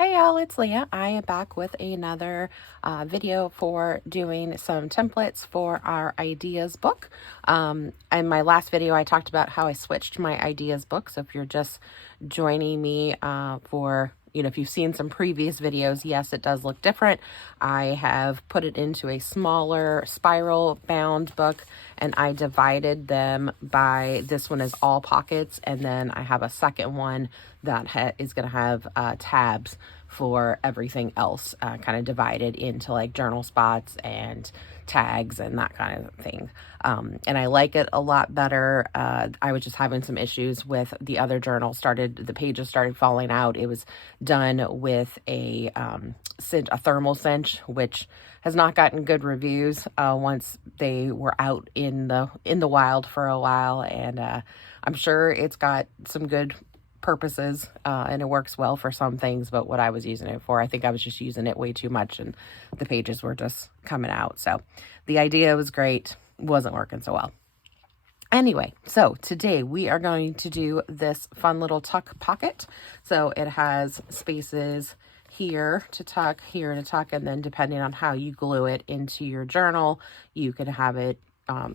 Hey y'all, it's Leah. I am back with another video for doing some templates for our ideas book. In my last video, I talked about how I switched my ideas book. So if you're just joining me if you've seen some previous videos, yes, it does look different. I have put it into a smaller spiral bound book, and I divided them by, this one is all pockets, and then I have a second one that is going to have tabs for everything else, kind of divided into like journal spots and tags and that kind of thing. And I like it a lot better. I was just having some issues with the other journal. The pages started falling out. It was done with a thermal cinch, which has not gotten good reviews once they were out in the wild for a while. And I'm sure it's got some good purposes and it works well for some things, but what I was using it for, I think I was just using it way too much and the pages were just coming out. So the idea was great, wasn't working so well. Anyway, so today we are going to do this fun little tuck pocket. So it has spaces here to tuck, and then depending on how you glue it into your journal, you can have it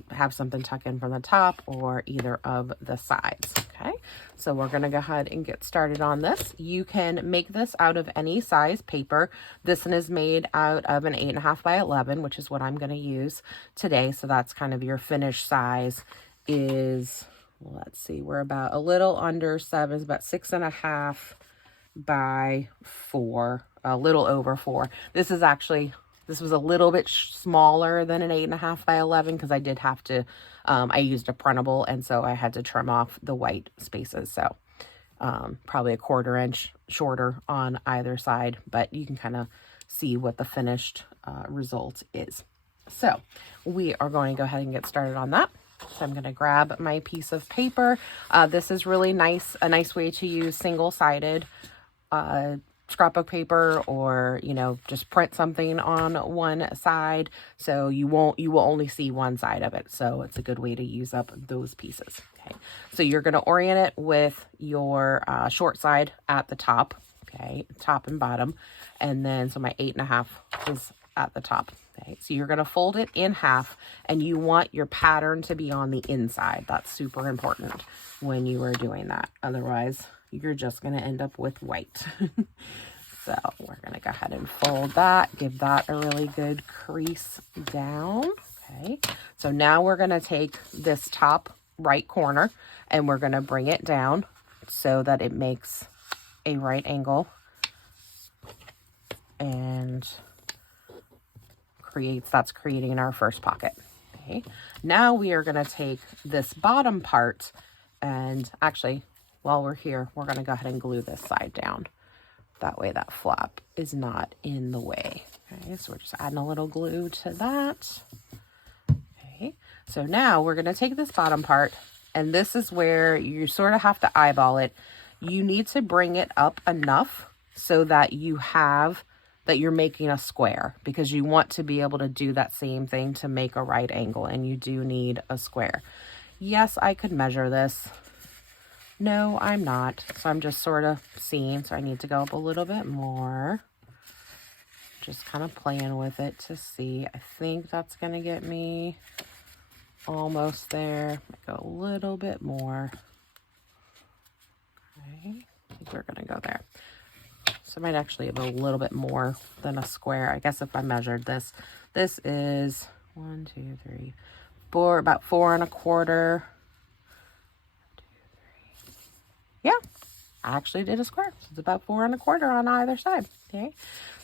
have something tuck in from the top or either of the sides. Okay, so we're going to go ahead and get started on this. You can make this out of any size paper. This one is made out of an 8.5 by 11, which is what I'm going to use today. So that's kind of your finished size is, let's see, we're about a little under 7, about 6.5 by 4, a little over 4. This was a little bit smaller than an 8.5 by 11 because I did have to, I used a printable, and so I had to trim off the white spaces. So probably a 1/4 inch shorter on either side, but you can kind of see what the finished result is. So we are going to go ahead and get started on that. So I'm going to grab my piece of paper. This is really nice, a nice way to use single-sided scrapbook paper, or just print something on one side, so you will only see one side of it. So it's a good way to use up those pieces. Okay, so you're going to orient it with your short side at the top, okay, top and bottom, and then so my 8.5 is at the top. Okay, so you're going to fold it in half, and you want your pattern to be on the inside. That's super important when you are doing that. Otherwise, you're just going to end up with white. So we're going to go ahead and fold that, give that a really good crease down. Okay, so now we're going to take this top right corner and we're going to bring it down so that it makes a right angle and that's creating our first pocket. Okay, now we are going to take this bottom part, and actually, while we're here, we're going to go ahead and glue this side down. That way that flap is not in the way. Okay, so we're just adding a little glue to that. Okay, so now we're going to take this bottom part, and this is where you sort of have to eyeball it. You need to bring it up enough so that you're making a square, because you want to be able to do that same thing to make a right angle, and you do need a square. Yes, I could measure this. No, I'm not. So I'm just sort of seeing. So I need to go up a little bit more. Just kind of playing with it to see. I think that's going to get me almost there. Go a little bit more. Okay, I think we're going to go there. So I might actually have a little bit more than a square. I guess if I measured this, this is 1, 2, 3, 4, about 4.25. Yeah, I actually did a square. So it's about 4.25 on either side. Okay,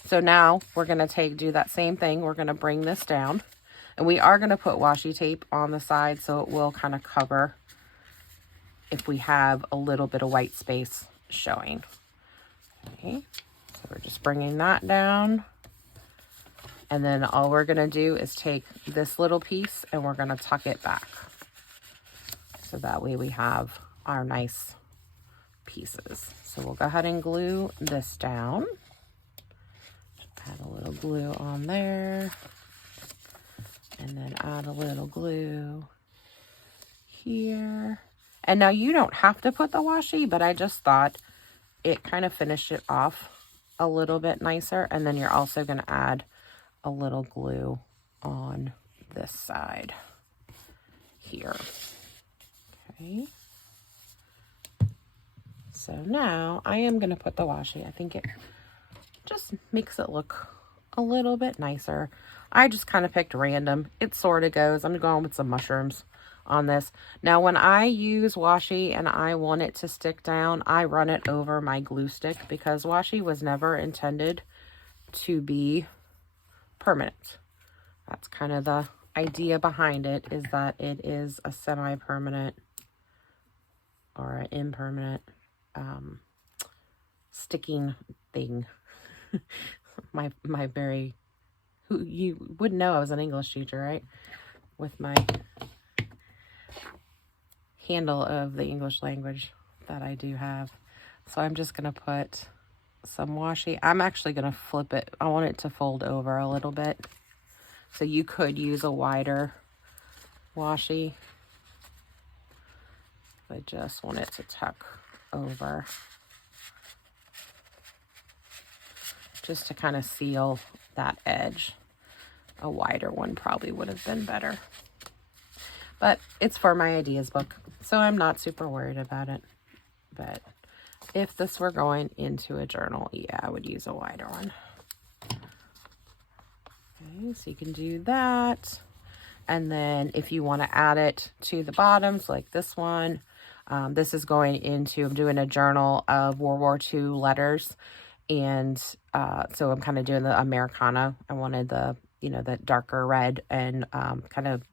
so now we're going to do that same thing. We're going to bring this down, and we are going to put washi tape on the side so it will kind of cover if we have a little bit of white space showing. Okay, so we're just bringing that down, and then all we're going to do is take this little piece and we're going to tuck it back, so that way we have our nice pieces. So we'll go ahead and glue this down. Add a little glue on there, and then add a little glue here. And now you don't have to put the washi, but I just thought it kind of finished it off a little bit nicer. And then you're also going to add a little glue on this side here. Okay. So now I am going to put the washi. I think it just makes it look a little bit nicer. I just kind of picked random. It sort of goes. I'm going with some mushrooms on this. Now, when I use washi and I want it to stick down, I run it over my glue stick because washi was never intended to be permanent. That's kind of the idea behind it, is that it is a semi-permanent or an impermanent sticking thing. my very, who you would know I was an English teacher, right? With my handle of the English language that I do have. So I'm just going to put some washi. I'm actually going to flip it. I want it to fold over a little bit. So you could use a wider washi. I just want it to tuck over, just to kind of seal that edge. A wider one probably would have been better. But it's for my ideas book, so I'm not super worried about it. But if this were going into a journal, yeah, I would use a wider one. Okay, so you can do that. And then if you want to add it to the bottoms, like this one, this is going into, I'm doing a journal of World War II letters. And so I'm kind of doing the Americana. I wanted the, the darker red and kind of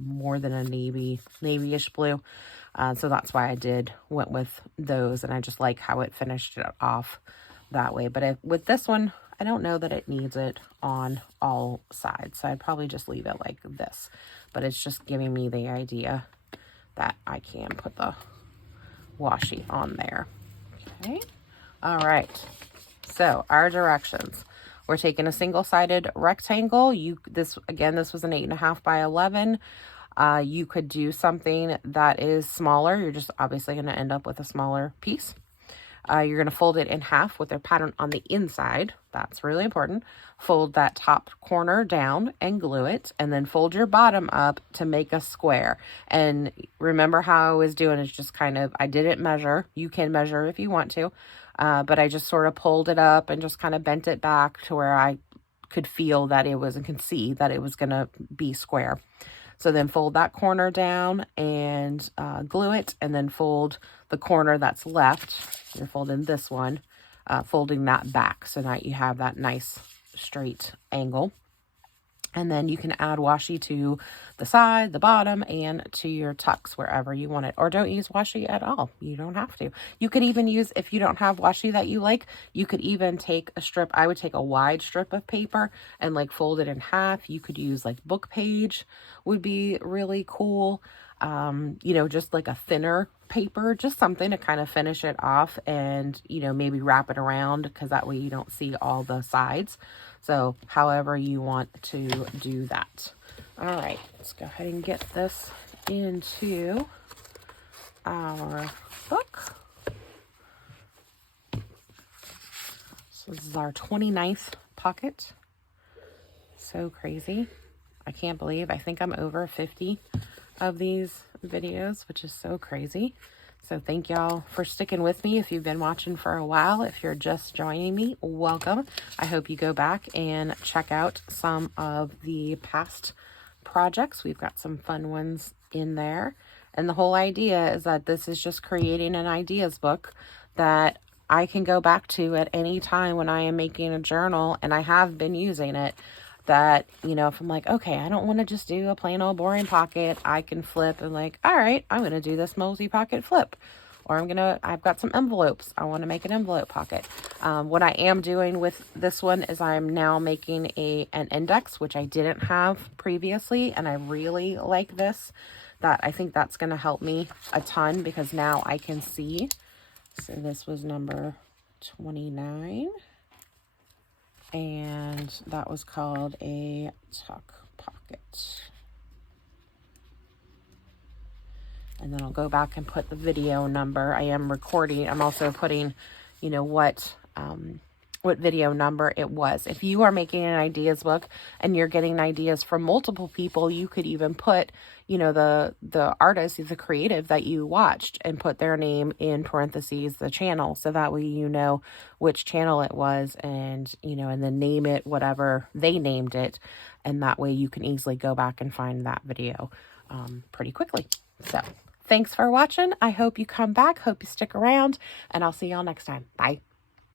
more than a navy-ish blue. So that's why I went with those. And I just like how it finished it off that way. But with this one, I don't know that it needs it on all sides. So I'd probably just leave it like this. But it's just giving me the idea that I can put the washi on there. Okay. All right. So our directions. We're taking a single-sided rectangle. This was an 8.5 by 11. You could do something that is smaller. You're just obviously going to end up with a smaller piece. You're going to fold it in half with their pattern on the inside. That's really important. Fold that top corner down and glue it, and then fold your bottom up to make a square. And remember how I was doing is just kind of, I didn't measure. You can measure if you want to, but I just sort of pulled it up and just kind of bent it back to where I could feel that it was and can see that it was going to be square. So then fold that corner down and glue it, and then fold the corner that's left. You're folding this one, folding that back so that you have that nice straight angle. And then you can add washi to the side, the bottom, and to your tucks wherever you want it. Or don't use washi at all. You don't have to. You could even use, if you don't have washi that you like, you could even take a strip. I would take a wide strip of paper and like fold it in half. You could use like book page would be really cool. Just like a thinner paper, just something to kind of finish it off and, maybe wrap it around because that way you don't see all the sides. So however you want to do that. All right, let's go ahead and get this into our book. So this is our 29th pocket. So crazy. I can't believe, I think I'm over 50 of these videos, which is so crazy. So thank y'all for sticking with me. If you've been watching for a while, if you're just joining me, welcome. I hope you go back and check out some of the past projects. We've got some fun ones in there. And the whole idea is that this is just creating an ideas book that I can go back to at any time when I am making a journal, and I have been using it. That, if I'm like, okay, I don't want to just do a plain old boring pocket, I can flip and like, all right, I'm going to do this multi-pocket flip. Or I've got some envelopes. I want to make an envelope pocket. What I am doing with this one is I'm now making an index, which I didn't have previously. And I really like this. I think that's going to help me a ton because now I can see. So this was number 29. And that was called a tuck pocket. And then I'll go back and put the video number. I am recording. I'm also putting, what what video number it was. If you are making an ideas book and you're getting ideas from multiple people, you could even put, you know, the artist, the creative that you watched, and put their name in parentheses, the channel, so that way you know which channel it was, and, you know, and then name it whatever they named it, and that way you can easily go back and find that video pretty quickly. So thanks for watching. I hope you come back, hope you stick around, and I'll see y'all next time. Bye.